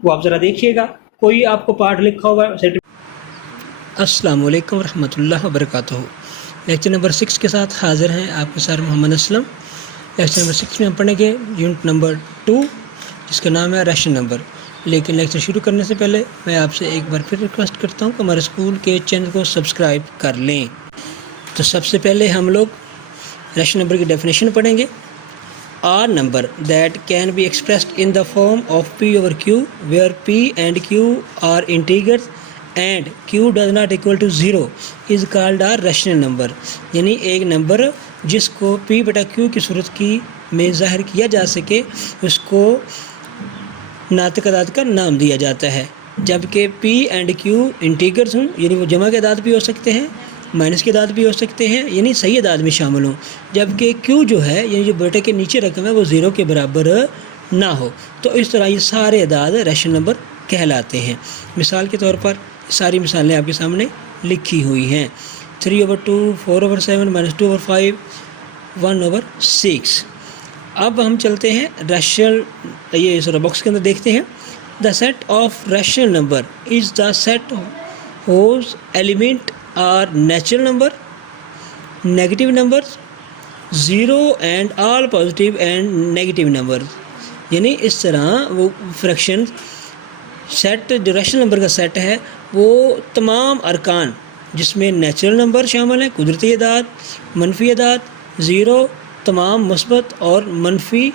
वो आप ज़रा देखिएगा, कोई आपको पार्ट लिखा होगा सेट। अस्सलाम वालेकुम रहमतुल्लाहि व बरकातुहू। लेक्चर नंबर 6 के साथ हाज़िर हैं आपके sir Mohammad Aslam. Lecture number 6 में हम पढ़ेंगे यूनिट नंबर 2, जिसका नाम है रेशन नंबर। लेकिन लेक्चर शुरू करने से पहले मैं आपसे एक बार फिर रिक्वेस्ट करता हूँ कि हमारे स्कूल के चैनल को सब्सक्राइब कर लें। तो सबसे पहले हम लोग रेशन नंबर की डेफिनेशन पढ़ेंगे। A number that can be expressed in the form of P over Q, where P and Q are integers and Q does not equal to 0 is called a rational number। यानी एक number जिसको P बटा Q की सूरत की में ज़ाहिर किया जा सके उसको नातिक अदाद का नाम दिया जाता है। जबकि P एंड Q इंटीगर्स हों, यानी वो जमा के अदाद भी हो सकते हैं, माइनस के अदाद भी हो सकते हैं, यानी सही अदाद में शामिल हों। जबकि Q जो है, यानी जो बटे के नीचे रकम है, वो 0 के बराबर ना हो। तो इस तरह ये सारे अदाद रेशनल नंबर कहलाते हैं। मिसाल के तौर पर सारी मिसालें आपके सामने लिखी हुई हैं। 3/2, 4/7, -2/5, 1/6। अब हम चलते हैं रैशनल, ये सर बॉक्स के अंदर देखते हैं। The set of rational number is the set whose element are natural number, negative numbers, zero and all positive and negative number. यानी इस तरह वो फ्रैक्शन सेट, जो रैशनल नंबर का सेट है, वो तमाम अरकान जिसमें नेचुरल नंबर शामिल हैं, कुदरती अदाद, मनफी अदाद, ज़ीरो, तमाम मुस्बत और मनफी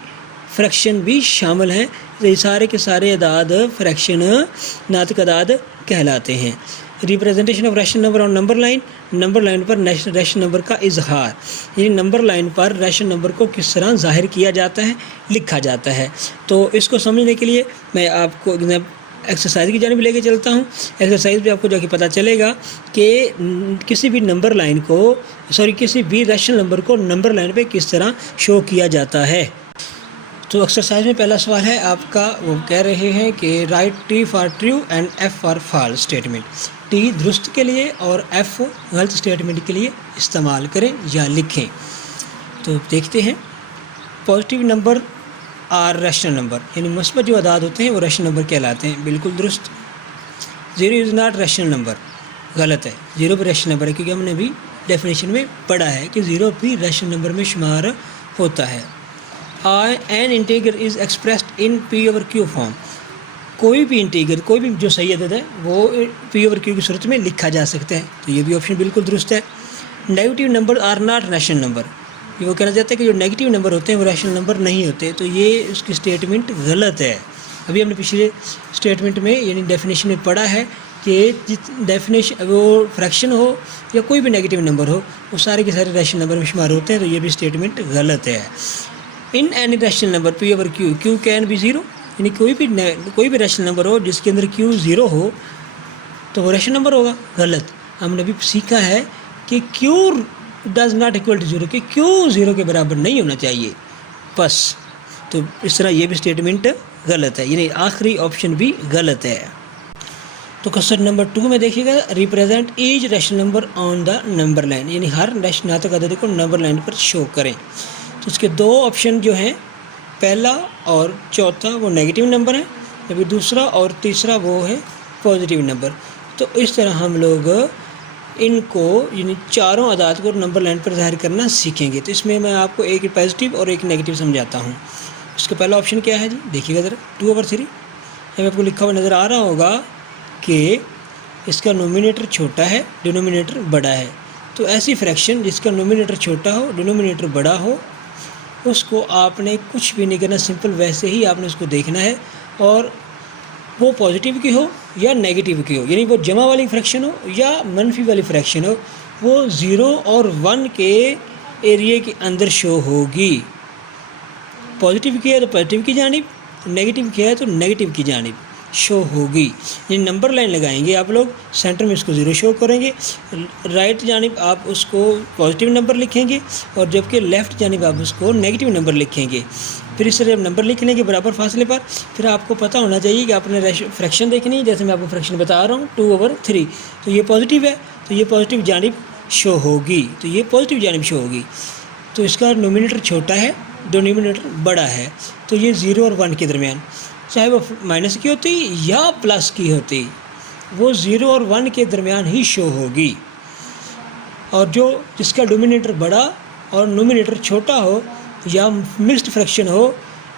फ्रैक्शन भी शामिल हैं। तो ये सारे के सारे अदाद फ्रैक्शन नातिक अदाद कहलाते हैं। Representation of rational number on number line, number line पर रैशनल नंबर का इजहार, यानी नंबर लाइन पर रैशनल नंबर को किस तरह ज़ाहिर किया जाता है, लिखा जाता है। तो इसको समझने के लिए मैं आपको एक्सरसाइज की जानिब लेके चलता हूँ। एक्सरसाइज भी आपको जाके पता चलेगा कि किसी भी नंबर लाइन को, किसी भी रैशनल नंबर को नंबर लाइन पे किस तरह शो किया जाता है। तो एक्सरसाइज में पहला सवाल है आपका, वो कह रहे हैं कि write T for true and F for false statement. T दुरुस्त के लिए और F गलत स्टेटमेंट के लिए इस्तेमाल करें या लिखें। तो देखते हैं। Positive number are rational number, यानी मुस्बत जो अदाद होते हैं वो रैशनल नंबर कहलाते हैं। बिल्कुल दुरुस्त। Zero is not rational number, गलत है। ज़ीरो भी रैशनल नंबर है, क्योंकि हमने भी डेफिनेशन में पढ़ा है कि ज़ीरो भी रैशनल नंबर में शुमार होता है। An integer is expressed in P over Q form. कोई भी इंटीगर, कोई भी जो सही अदद है, वो P over Q की सूरत में लिखा जा सकता है। तो ये भी ऑप्शन बिल्कुल दुरुस्त है। Negative number are not rational number, ये वो कहना चाहता है कि जो नेगेटिव नंबर होते हैं वो रैशनल नंबर नहीं होते। तो ये उसकी स्टेटमेंट गलत है। अभी हमने पिछले स्टेटमेंट में, यानी डेफिनेशन में पढ़ा है कि डेफिनेशन वो फ्रैक्शन हो या कोई भी नेगेटिव नंबर हो, वो सारे के सारे रैशनल नंबर में शुमार होते हैं। तो ये भी स्टेटमेंट गलत है। In any rational number P over Q, Q can be zero, यानी कोई भी रैशनल नंबर हो जिसके अंदर Q ज़ीरो हो तो वो रैशनल नंबर होगा। गलत। हमने भी सीखा है कि Q does not equal to zero, कि Q ज़ीरो के बराबर नहीं होना चाहिए बस। तो इस तरह ये भी स्टेटमेंट गलत है, यानी आखिरी ऑप्शन भी गलत है। तो क्वेश्चन नंबर 2 में देखिएगा, represent each rational number on the number line, यानी हर नातिक अदद को नंबर लाइन पर शो करें। तो इसके दो ऑप्शन जो हैं, पहला और चौथा वो नेगेटिव नंबर है, जबकि दूसरा और तीसरा वो है पॉजिटिव नंबर। तो इस तरह हम लोग इनको, यानी चारों अदाद को नंबर लाइन पर ज़ाहिर करना सीखेंगे। तो इसमें मैं आपको एक पॉजिटिव और एक नेगेटिव समझाता हूँ। इसका पहला ऑप्शन क्या है जी, देखिएगा ज़रा, 2/3। यहाँ आपको लिखा हुआ नज़र आ रहा होगा कि इसका नोमिनेटर छोटा है, डिनोमिनेटर बड़ा है। तो ऐसी फ्रैक्शन जिसका नोमिनेटर छोटा हो, डिनोमिनेटर बड़ा हो, उसको आपने कुछ भी नहीं करना, सिंपल वैसे ही आपने उसको देखना है। और वो पॉजिटिव की हो या नेगेटिव की हो, यानी वो जमा वाली फ्रैक्शन हो या मनफी वाली फ्रैक्शन हो, वो 0 और 1 के एरिया के अंदर शो होगी। पॉजिटिव की है तो पॉजिटिव की जानिब, नेगेटिव की है तो नेगेटिव की जानिब शो होगी। ये नंबर लाइन लगाएंगे आप लोग, सेंटर में इसको 0 शो करेंगे, राइट जानिब आप उसको पॉजिटिव नंबर लिखेंगे और जबकि लेफ़्ट जानिब आप उसको नेगेटिव नंबर लिखेंगे। फिर इस तरह नंबर लिख लेंगे बराबर फासले पर। फिर आपको पता होना चाहिए कि आपने फ्रैक्शन देखनी है। जैसे मैं आपको फ्रैक्शन बता रहा हूँ, 2/3, तो ये पॉजिटिव है, तो ये पॉजिटिव जानिब शो होगी, तो ये पॉजिटिव जानिब शो होगी। तो इसका नोमिनेटर छोटा है, डिनोमिनेटर बड़ा है, तो ये 0 और 1 के दरमियान। चाहे वो माइनस की होती या प्लस की होती, वो 0 और 1 के दरमियान ही शो होगी। और जो जिसका डिनोमिनेटर बड़ा और नोमिनेटर छोटा हो या मिक्स्ड फ्रैक्शन हो,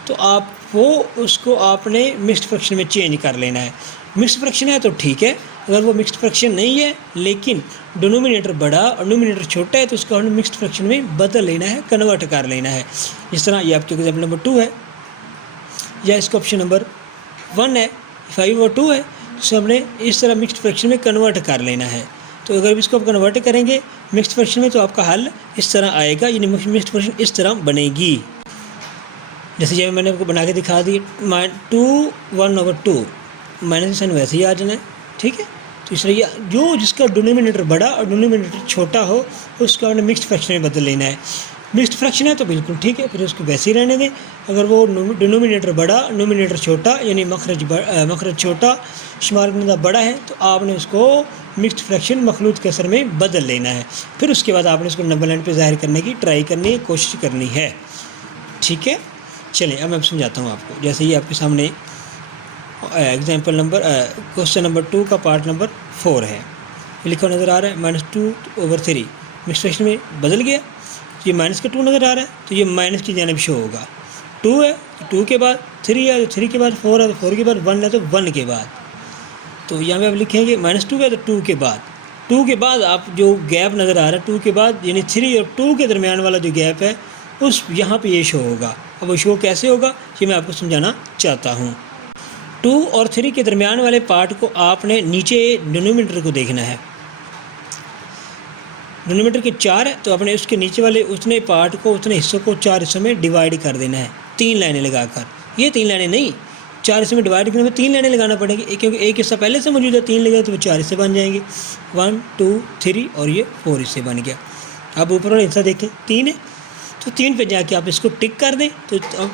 तो आप वो उसको आपने मिक्स्ड फ्रैक्शन में चेंज कर लेना है। मिक्स्ड फ्रैक्शन है तो ठीक है, अगर वो मिक्स्ड फ्रैक्शन नहीं है लेकिन डिनोमिनेटर बड़ा और नोमिनेटर छोटा है, तो उसको हमने मिक्स्ड फ्रैक्शन में बदल लेना है, कन्वर्ट कर लेना है। इस तरह ये आपके एग्जाम्पल नंबर 2 है, या इसका ऑप्शन नंबर 1 है, 5 और 2 है, जिसे हमने इस तरह मिक्स्ड फ्रैक्शन में कन्वर्ट कर लेना है। तो अगर इसको आप कन्वर्ट करेंगे मिक्स्ड फ्रैक्शन में, तो आपका हल इस तरह आएगा, यानी मिक्स्ड फ्रैक्शन इस तरह बनेगी। जैसे जब मैंने आपको बना के दिखा दी 2 1/2 माइनस का साइन वैसे ही आ जाना है, ठीक है। तो इसलिए जो जिसका डिनोमिनेटर बड़ा और डिनोमिनेटर छोटा हो, उसको हमने मिक्स्ड फ्रैक्शन में बदल लेना है। मिक्स्ड फ्रैक्शन है तो बिल्कुल ठीक है, फिर उसको वैसे ही रहने दें। अगर वो डिनोमिनेटर बड़ा नोमिनेटर छोटा, यानी मखरज छोटा शुमार गुणा बड़ा है, तो आपने उसको मिक्स्ड फ्रैक्शन मखलूत कसर में बदल लेना है। फिर उसके बाद आपने उसको नंबर लाइन पे ज़ाहिर करने की ट्राई करनी है, कोशिश करनी है, ठीक है। चलिए अब मैं समझाता हूँ आपको। जैसे ही आपके सामने एग्जाम्पल नंबर क्वेश्चन नंबर 2 का पार्ट नंबर 4 है, लिखा नज़र आ रहा है -2/3 मिक्स्ड फ्रैक्शन में बदल गया। ये माइनस का 2 नज़र आ रहा है, तो ये माइनस की जानिब शो होगा। 2 है तो 2 के बाद 3 है, तो 3 के बाद 4 है, तो 4 के बाद 1 है, तो 1 के बाद। तो यहाँ पे आप लिखेंगे -2 है तो 2 के बाद। 2 के बाद आप जो गैप नज़र आ रहा है 2 के बाद, यानी 3 और 2 के दरमियान वाला जो गैप है, उस यहाँ पे ये शो होगा। अब वो शो कैसे होगा ये मैं आपको समझाना चाहता हूँ। 2 और 3 के दरमियान वाले पार्ट को आपने नीचे डिनोमिनेटर को देखना है। डिनोमिनेटर के 4 है, तो आपने उसके नीचे वाले उतने पार्ट को, उतने हिस्सों को 4 हिस्सों में डिवाइड कर देना है, 3 लाइनें लगाकर। ये 3 लाइनें नहीं, 4 हिस्सों में डिवाइड करने में 3 लाइनें लगाना पड़ेंगी, क्योंकि एक हिस्सा पहले से मौजूद है। 3 लगे तो वो 4 हिस्से बन जाएंगे, 1 2 3 और ये 4 हिस्से बन गया। अब ऊपर वाला हिस्सा देखें 3 है, तो 3 पे जाके आप इसको टिक कर दें, तो अब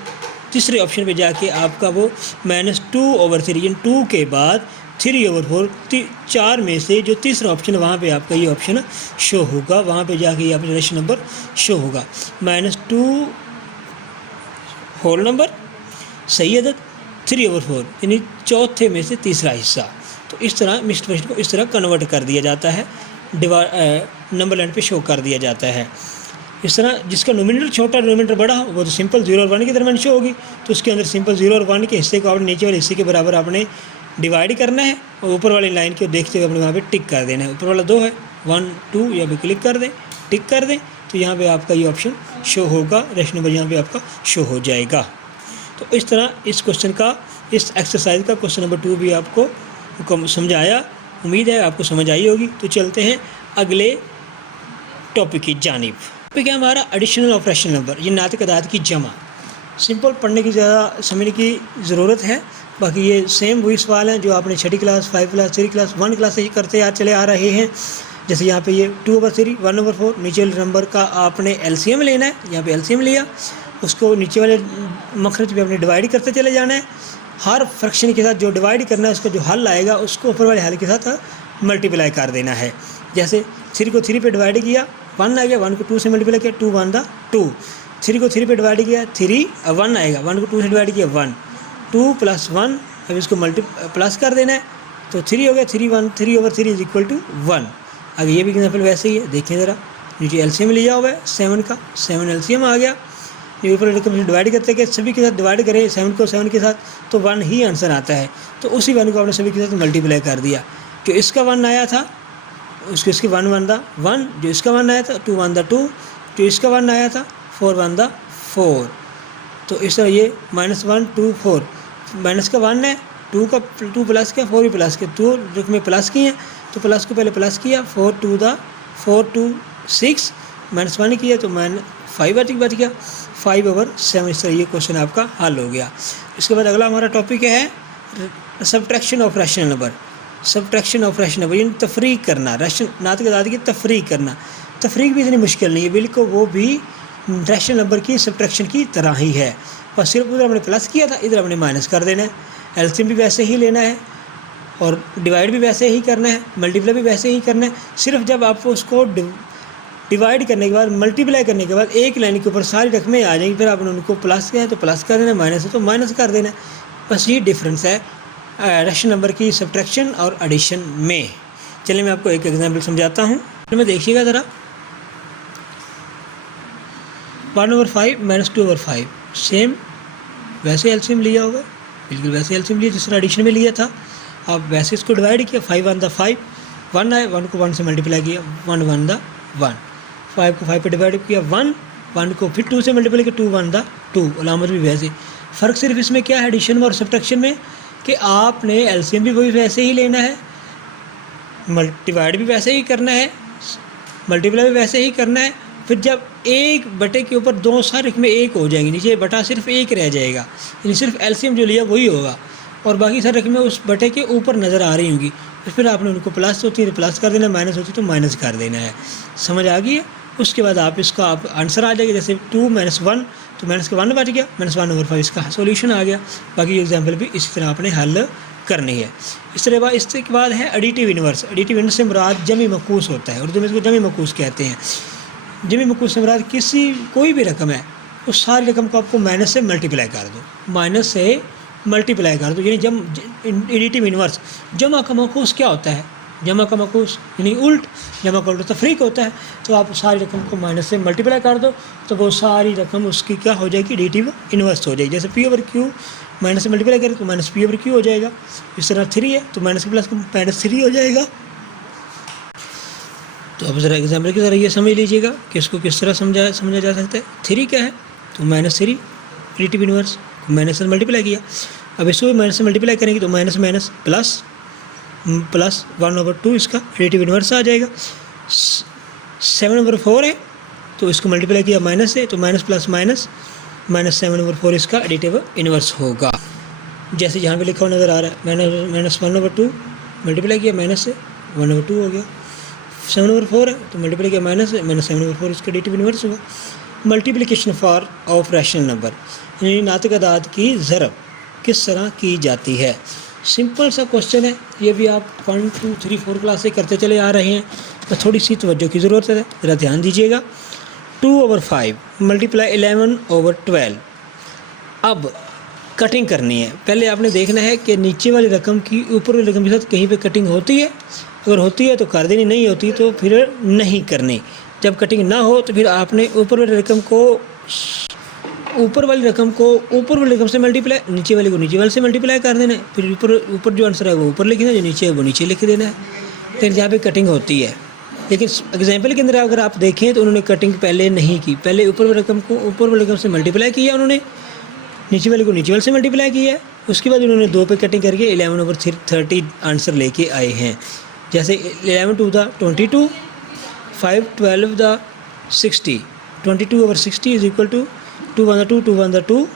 तीसरे ऑप्शन पे जाके आपका वो -2/3 यानी 2 के बाद 3/4 4 में से जो तीसरा ऑप्शन है वहाँ पे आपका ये ऑप्शन शो होगा। वहाँ पे जाके ये आपका रेशन नंबर शो होगा, -2 होल नंबर सही अदद 3/4 यानी चौथे में से तीसरा हिस्सा। तो इस तरह मिक्स्ड फ्रैक्शन को इस तरह कन्वर्ट कर दिया जाता है, नंबर लाइन पे शो कर दिया जाता है। इस तरह जिसका नोमिनेटर छोटा डिनोमिनेटर बड़ा हो, वो तो सिंपल 0 और 1 के दरमियान शो होगी। तो उसके अंदर सिंपल 0 और 1 के हिस्से को आपने नीचे वाले हिस्से के बराबर आपने डिवाइड करना है, और ऊपर वाली लाइन को देखते हुए अपने वहाँ पे टिक कर देना है। ऊपर वाला 2 है, 1 2 यहाँ पे क्लिक कर दें, टिक कर दें, तो यहाँ पे आपका ये ऑप्शन शो होगा, रेशन नंबर यहाँ पे आपका शो हो जाएगा। तो इस तरह इस क्वेश्चन का, इस एक्सरसाइज का क्वेश्चन नंबर 2 भी आपको समझाया, उम्मीद है आपको समझ आई होगी। तो चलते हैं अगले टॉपिक की जानिब। टॉपिक है हमारा एडिशनल और फ्रैक्शनल नंबर, ये नातिक अदाद की जमा। सिंपल पढ़ने की ज़्यादा समझने की ज़रूरत है, बाकी ये सेम वही सवाल हैं जो आपने 6ठी क्लास 5 क्लास 3 क्लास 1 क्लास से करते चले आ रहे हैं। जैसे यहाँ पे ये 2/3 1/4 नीचे वाले नंबर का आपने LCM लेना है, यहाँ पे LCM लिया, उसको नीचे वाले मखरज पे आपने डिवाइड करते चले जाना है। हर फ्रैक्शन के साथ जो डिवाइड करना है उसका जो हल आएगा उसको ऊपर वाले हल के साथ मल्टीप्लाई कर देना है। जैसे 3 को 3 पे डिवाइड किया 1 आ गया, 1 को 2 से मल्टीप्लाई किया 2 1 2, 3 को 3 पे डिवाइड किया 3 1 आएगा, 1 को 2 से डिवाइड किया 1 2 + 1, अब इसको प्लस कर देना है, तो 3 हो गया 3/3 = 1। आगे ये भी एग्जाम्पल वैसे ही है, देखें ज़रा, नीचे LCM लिया हुआ है 7 का, 7 LCM आ गया। ये ऊपर डिवाइड करते हैं, सभी के साथ डिवाइड करें 7 को 7 के साथ, तो 1 ही आंसर आता है। तो उसी 1 को आपने सभी के साथ मल्टीप्लाई कर दिया। जो इसका 1 आया था उसके इसके 1 1 1, जो इसका 1 आया था 2 1 2, जो इसका 1 आया था 4 1 4। तो इस तरह ये -1 2 4, माइनस का 1 है, 2 प्लस किया 4 भी प्लस किया, 2 रुक में प्लस किए, तो प्लस को पहले प्लस किया 4 2 6 -1 किया, तो -5 बच गया 5/7। इस तरह ये क्वेश्चन आपका हल हो गया। इसके बाद अगला हमारा टॉपिक है subtraction of rational number. Subtraction of rational number यानी तफरीक करना, नातिक अदाद की तफरीक करना। तफरीक भी इतनी मुश्किल नहीं है, बिल्कुल वो भी रैशनल नंबर की सब्ट्रैक्शन की तरह ही है, बस सिर्फ उधर हमने प्लस किया था, इधर हमने माइनस कर देना है। LCM भी वैसे ही लेना है और डिवाइड भी वैसे ही करना है, मल्टीप्लाई भी वैसे ही करना है। सिर्फ जब आप उसको डिवाइड करने के बाद, मल्टीप्लाई करने के बाद एक लाइन के ऊपर सारी रकमें आ जाएंगी, फिर आपने उनको प्लस किया है तो प्लस कर देना है, माइनस है तो माइनस कर देना है। बस ये डिफरेंस है रैशनल नंबर की सब्ट्रैक्शन और एडिशन में। चलिए मैं आपको एक एग्जांपल समझाता हूँ, में देखिएगा ज़रा। 1/5 - 2/5 सेम वैसे एलसीएम लिया होगा, बिल्कुल वैसे एलसीएम लिया जिस तरह एडिशन में लिया था। अब वैसे इसको डिवाइड किया, 5 1 द 5, 1 आए, 1 को 1 से मल्टीप्लाई किया, 1 1 द 1, 5 को 5 पे डिवाइड किया, 1 1 को फिर 2 से मल्टीप्लाई किया, 2 1 द 2। अलामत भी वैसे। फ़र्क सिर्फ इसमें क्या है एडिशन में और सब्ट्रैक्शन में, कि आपने एलसीएम भी वही वैसे ही लेना है, डिवाइड भी वैसे ही करना है, मल्टीप्लाई भी वैसे ही करना है। फिर जब एक बटे के ऊपर दो सारे में एक हो जाएंगे, नीचे बटा सिर्फ एक रह जाएगा, यानी सिर्फ एलसीएम जो लिया वही होगा और बाकी सारे रकमें उस बटे के ऊपर नज़र आ रही होंगी। फिर आपने उनको प्लस होती है तो प्लस कर देना, माइनस होती है तो माइनस कर देना है। समझ आ गई है? उसके बाद आप इसका आप आंसर आ जाएगा, जैसे 2 - 1 तो माइनस का 1 बच गया, -1/5 इसका सोल्यूशन आ गया। बाकी एग्जाम्पल भी इसी तरह आपने हल करनी है। इसके बाद है एडिटिव इन्वर्स। एडिटिव इन्वर्स से मुराद जमी मकूस होता है, उर्दू में इसको जमी मकूस कहते हैं। जमी मकूस से मुराद कोई भी रकम है उस सारी रकम को आपको माइनस से मल्टीप्लाई कर दो, माइनस से मल्टीप्लाई कर दो। यानी एडिटिव इन्वर्स जमा का मकूस क्या होता है? जमा का मकूस यानी उल्ट, जमा का उल्ट तफरीक होता है। तो आप सारी रकम को माइनस से मल्टीप्लाई कर दो तो वो सारी रकम उसकी क्या हो जाएगी? एडिटिव इन्वर्स हो जाएगी। जैसे P/Q माइनस से मल्टीप्लाई करें तो -P/Q हो जाएगा। इस तरह 3 है तो माइनस प्लस -3 हो जाएगा। तो अब ज़रा एग्जाम्पल की तरह ये समझ लीजिएगा कि इसको किस तरह समझा जा सकता है। 3 क्या है? तो -3 एडिटिव इन्वर्स, माइनस से मल्टीप्लाई किया। अब इसको भी माइनस से मल्टीप्लाई करेंगे तो माइनस माइनस प्लस 1/2 इसका एडिटिव इन्वर्स आ जाएगा। 7/4 है तो इसको मल्टीप्लाई किया माइनस से तो माइनस प्लस माइनस -7/4 इसका एडिटिव इन्वर्स होगा। जैसे यहाँ पे लिखा हुआ नज़र आ रहा है, -1/2 मल्टीप्लाई किया माइनस से 1/2 हो गया। 7/4 है तो मल्टीप्लाई किया माइनस से -7/4 इसका एडिटिव इन्वर्स होगा। Multiplication for of rational number यानी नातिक अदाद की ज़रब किस तरह की जाती है? सिंपल सा क्वेश्चन है, ये भी आप 1 2 3 4 क्लास से करते चले आ रहे हैं, तो थोड़ी सी तवज्जो की ज़रूरत है, ज़रा ध्यान दीजिएगा। 2/5 मल्टीप्लाई 11/12। अब कटिंग करनी है। पहले आपने देखना है कि नीचे वाली रकम की ऊपर वाली रकम के साथ कहीं पे कटिंग होती है, अगर होती है तो कर देनी, नहीं होती तो फिर नहीं करनी। जब कटिंग ना हो तो फिर आपने ऊपर वाली रकम से मल्टीप्लाई, नीचे वाले को नीचे वाले से मल्टीप्लाई कर देना है। फिर ऊपर जो आंसर है वो ऊपर लिख देना, जो नीचे है वो नीचे लिख देना है। फिर जहाँ पे कटिंग होती है, लेकिन एग्जाम्पल के अंदर अगर आप देखें तो उन्होंने कटिंग पहले नहीं की, पहले ऊपर वाली रकम को ऊपर वाली रकम से मल्टीप्लाई किया उन्होंने, नीचे वाले को नीचे वाले से मल्टीप्लाई किया है। उसके बाद उन्होंने 2 पे कटिंग करके 11/30 आंसर लेके आए हैं। जैसे 11 2 the 22, 5 12 the 60, 22/60 is equal to 2 1 2 2 1 2,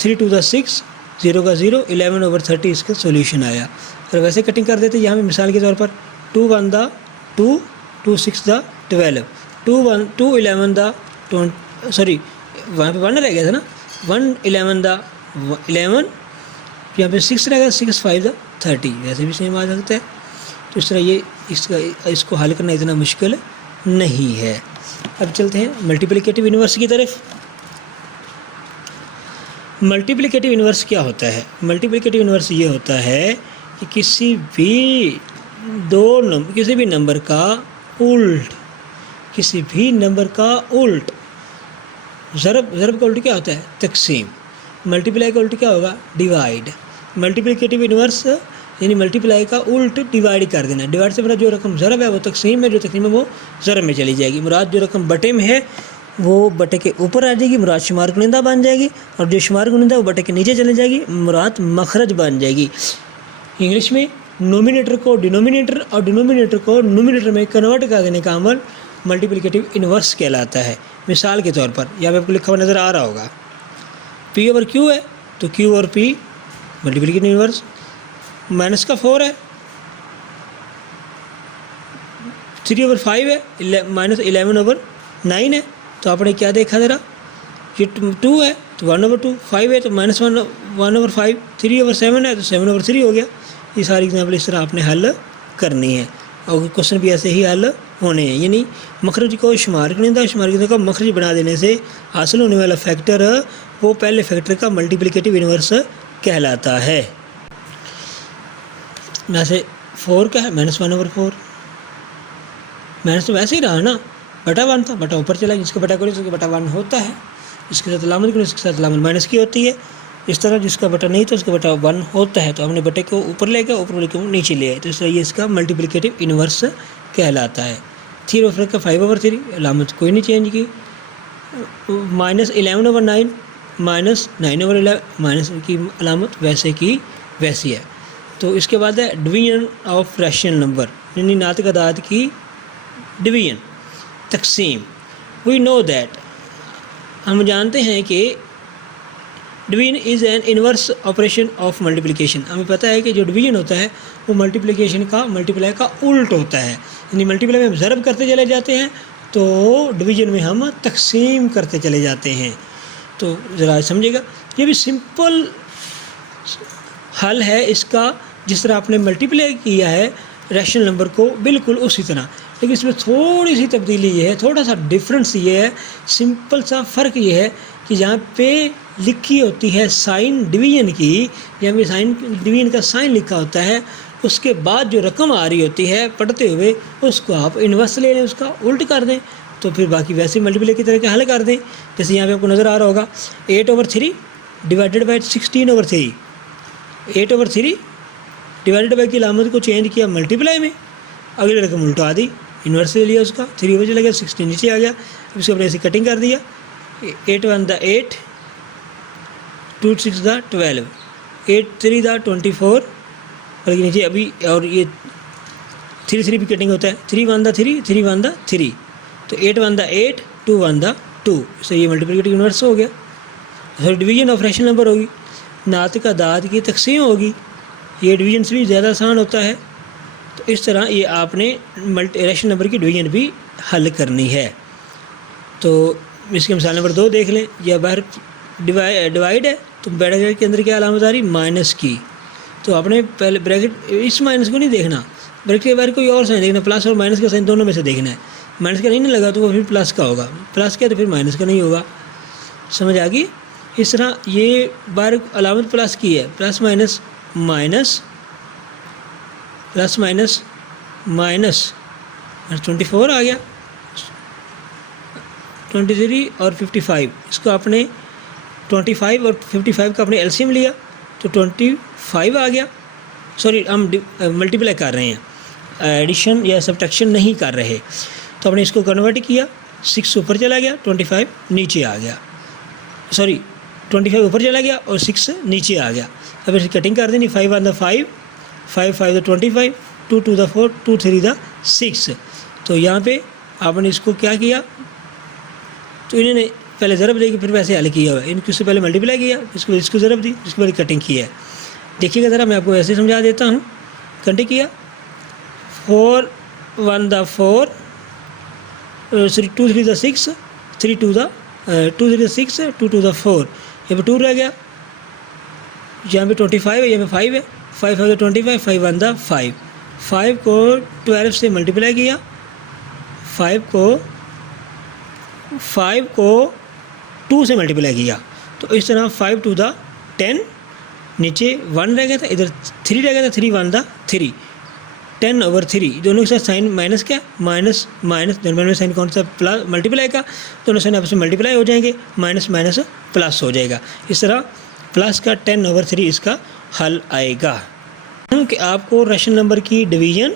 3 2 the 6, 0 का 0, 11/30 इसका सोल्यूशन आया। और वैसे कटिंग कर देते यहाँ पे मिसाल के तौर पर 2 1 द 2, 2 6 द 12, 2 11 द 20, सॉरी वहाँ पे 1 रह गया था ना, 1 11 द 11, यहाँ पे 6 रहेगा, 6 5 द 30, वैसे भी सेम आ सकता है। तो इस तरह इसको हल करना इतना मुश्किल नहीं है। अब चलते हैं मल्टीप्लिकेटिव इन्वर्स की तरफ। मल्टीप्लिकेटिव इन्वर्स क्या होता है? मल्टीप्लिकेटिव इन्वर्स ये होता है कि किसी भी नंबर का उल्ट, ज़रब का उल्ट क्या होता है? तकसीम। मल्टीप्लाई का उल्ट क्या होगा? डिवाइड। मल्टीप्लिकेटिव इन्वर्स यानी मल्टीप्लाई का उल्ट डिवाइड कर देना। डिवाइड से जो रकम ज़रब है वो तकसीम है, जो तकसीम है वो ज़रब में चली जाएगी। मुराद जो रकम बटे में है वो बटे के ऊपर आ जाएगी, मुराद शुमार कुनिंदा बन जाएगी, और जो शुमार कुनिंदा वो बटे के नीचे चली जाएगी, मुराद मखरज बन जाएगी। इंग्लिश में नोमिनेटर को डिनोमिनेटर और डिनोमिनेटर को नोमिनेटर में कन्वर्ट कर देने का अमल मल्टीप्लिकेटिव इन्वर्स कहलाता है। मिसाल के तौर पर यहाँ पे आपको लिखा हुआ नज़र आ रहा होगा, P/Q है तो Q और P मल्टीप्लिकेटिव इन्वर्स, माइनस का 4 है, 3/5 है, -11/9 है। तो आपने क्या देखा ज़रा, ये 2 है तो 1/2, 5 है तो -1/5, 3/7 है तो 7/3 हो गया। ये सारी एग्जाम्पल इस तरह आपने हल करनी है और क्वेश्चन भी ऐसे ही हल होने हैं। यानी मखरज को शुमार कुनिंदा का मखरज बना देने से हासिल होने वाला फैक्टर वो पहले फैक्टर का मल्टीप्लिकेटिव इन्वर्स कहलाता है। वैसे 4 क्या है, -1/4, माइनस तो वैसे ही रहा ना, बटा 1 था, बटा ऊपर चला, जिसका बटा करो उसका बटा 1 होता है, इसके साथ अलामत करो इसके साथ अलामत माइनस की होती है। इस तरह जिसका बटा नहीं था उसका बटा 1 होता है, तो हमने बटे को ऊपर ले गया, ऊपर वाले को नीचे ले आए, तो इसलिए ये इसका मल्टीप्लिकेटिव इन्वर्स कहलाता है। 3/4 का 5/3, अलामत कोई नहीं चेंज की। -11/9 -9/11, माइनस की अलामत वैसे की वैसी है। तो इसके बाद है डिवीजन ऑफ रैशनल नंबर, यानी नातिक अदाद की डिवीजन, तकसीम। वी नो दैट, हम जानते हैं कि division is an inverse operation of multiplication. हमें पता है कि जो डिवीजन होता है वो मल्टीप्लिकेशन का, मल्टीप्लाई का उल्ट होता है, यानी मल्टीप्लाई में हम ज़रब करते चले जाते हैं तो डिवीजन में हम तकसीम करते चले जाते हैं। तो ज़रा समझिएगा, ये भी सिंपल हल है इसका, जिस तरह आपने मल्टीप्लाई किया है रैशनल नंबर को, बिल्कुल उसी तरह, लेकिन इसमें थोड़ी सी तब्दीली ये है, थोड़ा सा डिफरेंस ये है, सिंपल सा फ़र्क ये है कि जहाँ पे लिखी होती है साइन डिवीजन की, जहाँ पे साइन डिवीजन का साइन लिखा होता है, उसके बाद जो रकम आ रही होती है पढ़ते हुए, उसको आप इन्वर्स ले लें, उसका उल्ट कर दें, तो फिर बाकी वैसे मल्टीप्लाई की तरह के हल कर दें। जैसे यहाँ पे आपको नज़र आ रहा होगा 8/3 डिवाइडेड बाई 16/3, 8/3 डिवाइडेड बाई की अलामत को चेंज किया मल्टीप्लाई में, अगली रकम उल्टा दी, इन्वर्स ले लिया उसका, 3 ऊपर चला गया, 16 नीचे आ गया, अब इसको अपने ऐसे कटिंग कर दिया, 8 1 दा 8, 2 6 दा 12, 8 3 दा 24, और नीचे अभी, और ये 3 3 भी कटिंग होता है, 3 1 दा 3, 3 1 दा 3, तो 8 1 दा 8, 2 1 दा 2, सो ये मल्टीप्लिकेटिव इन्वर्स हो गया। Sorry division of rational number होगी, नातिक अदाद की तकसीम होगी, ये डिवीजन से भी ज़्यादा आसान होता है। तो इस तरह ये आपने रैशनल नंबर की डिवीजन भी हल करनी है। तो इसके मिसाल नंबर 2 देख लें, या बाहर डिवाइड है तो ब्रैकेट के अंदर क्या अलामत आ रही, माइनस की, तो आपने पहले ब्रैकेट इस माइनस को नहीं देखना, ब्रैकेट के बाहर कोई और साइन देखना, प्लस और माइनस का साइन दोनों में से देखना है। माइनस का नहीं ना लगा तो वो फिर प्लस का होगा, प्लस का तो फिर माइनस का नहीं होगा, समझ आ गई। इस तरह ये बार अलामत प्लस की है, plus minus minus, plus minus minus, 24 आ गया, 23 और 55, इसको आपने 25 और 55 का आपने एलसीएम लिया तो 25 आ गया। सॉरी, हम मल्टीप्लाई कर रहे हैं, एडिशन या सब्ट्रैक्शन नहीं कर रहे, तो आपने इसको कन्वर्ट किया, 6 ऊपर चला गया, 25 नीचे आ गया, सॉरी 25 ऊपर चला गया और 6 नीचे आ गया। अब इसे कटिंग कर देनी, 5 1 दा 5, 5 5 दा 25, 2 2 दा 4, 2 3 दा 6। तो यहाँ पे आपने इसको क्या किया, तो इन्होंने पहले ज़रब देगी फिर वैसे हल किया हुआ है, इनकी उससे पहले मल्टीप्लाई किया, इसको ज़रब दी, इसके बाद कटिंग किया है। देखिएगा ज़रा, मैं आपको ऐसे समझा देता हूँ। कटिंग किया, 4 1 दा 4, 2 3 दा 6, 3 2 दा 2 3 दा 6, 2 2 दा 4, यहाँ पर 2 रह गया, यहाँ पे 25 है, यहाँ पे 5 है, 5 5 25, 5 1 दा 5, 5 को 12 से मल्टीप्लाई किया, 5 को 2 से मल्टीप्लाई किया, तो इस तरह 5 2 दा 10, नीचे 1 रह गया था, इधर 3 रह गया था, 3 1 दा 3, 10/3, दोनों के साथ साइन माइनस क्या, माइनस माइनस, दरम्यान में साइन कौन सा, प्लस, मल्टीप्लाई का, दोनों साइन आपस में मल्टीप्लाई हो जाएंगे, माइनस माइनस प्लस हो जाएगा। इस तरह प्लस का 10/3 इसका हल आएगा। कि आपको रैशनल नंबर की डिवीजन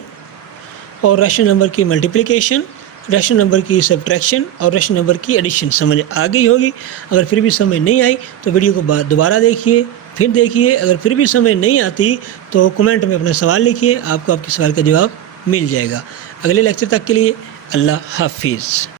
और रैशनल नंबर की मल्टीप्लिकेशन, रैशनल नंबर की सब्ट्रैक्शन और रैशनल नंबर की एडिशन समझ आ गई होगी। अगर फिर भी समझ नहीं आई तो वीडियो को दोबारा देखिए, फिर देखिए। अगर फिर भी समझ नहीं आती तो कमेंट में अपना सवाल लिखिए, आपको आपके सवाल का जवाब मिल जाएगा। अगले लेक्चर तक के लिए अल्लाह हाफिज़।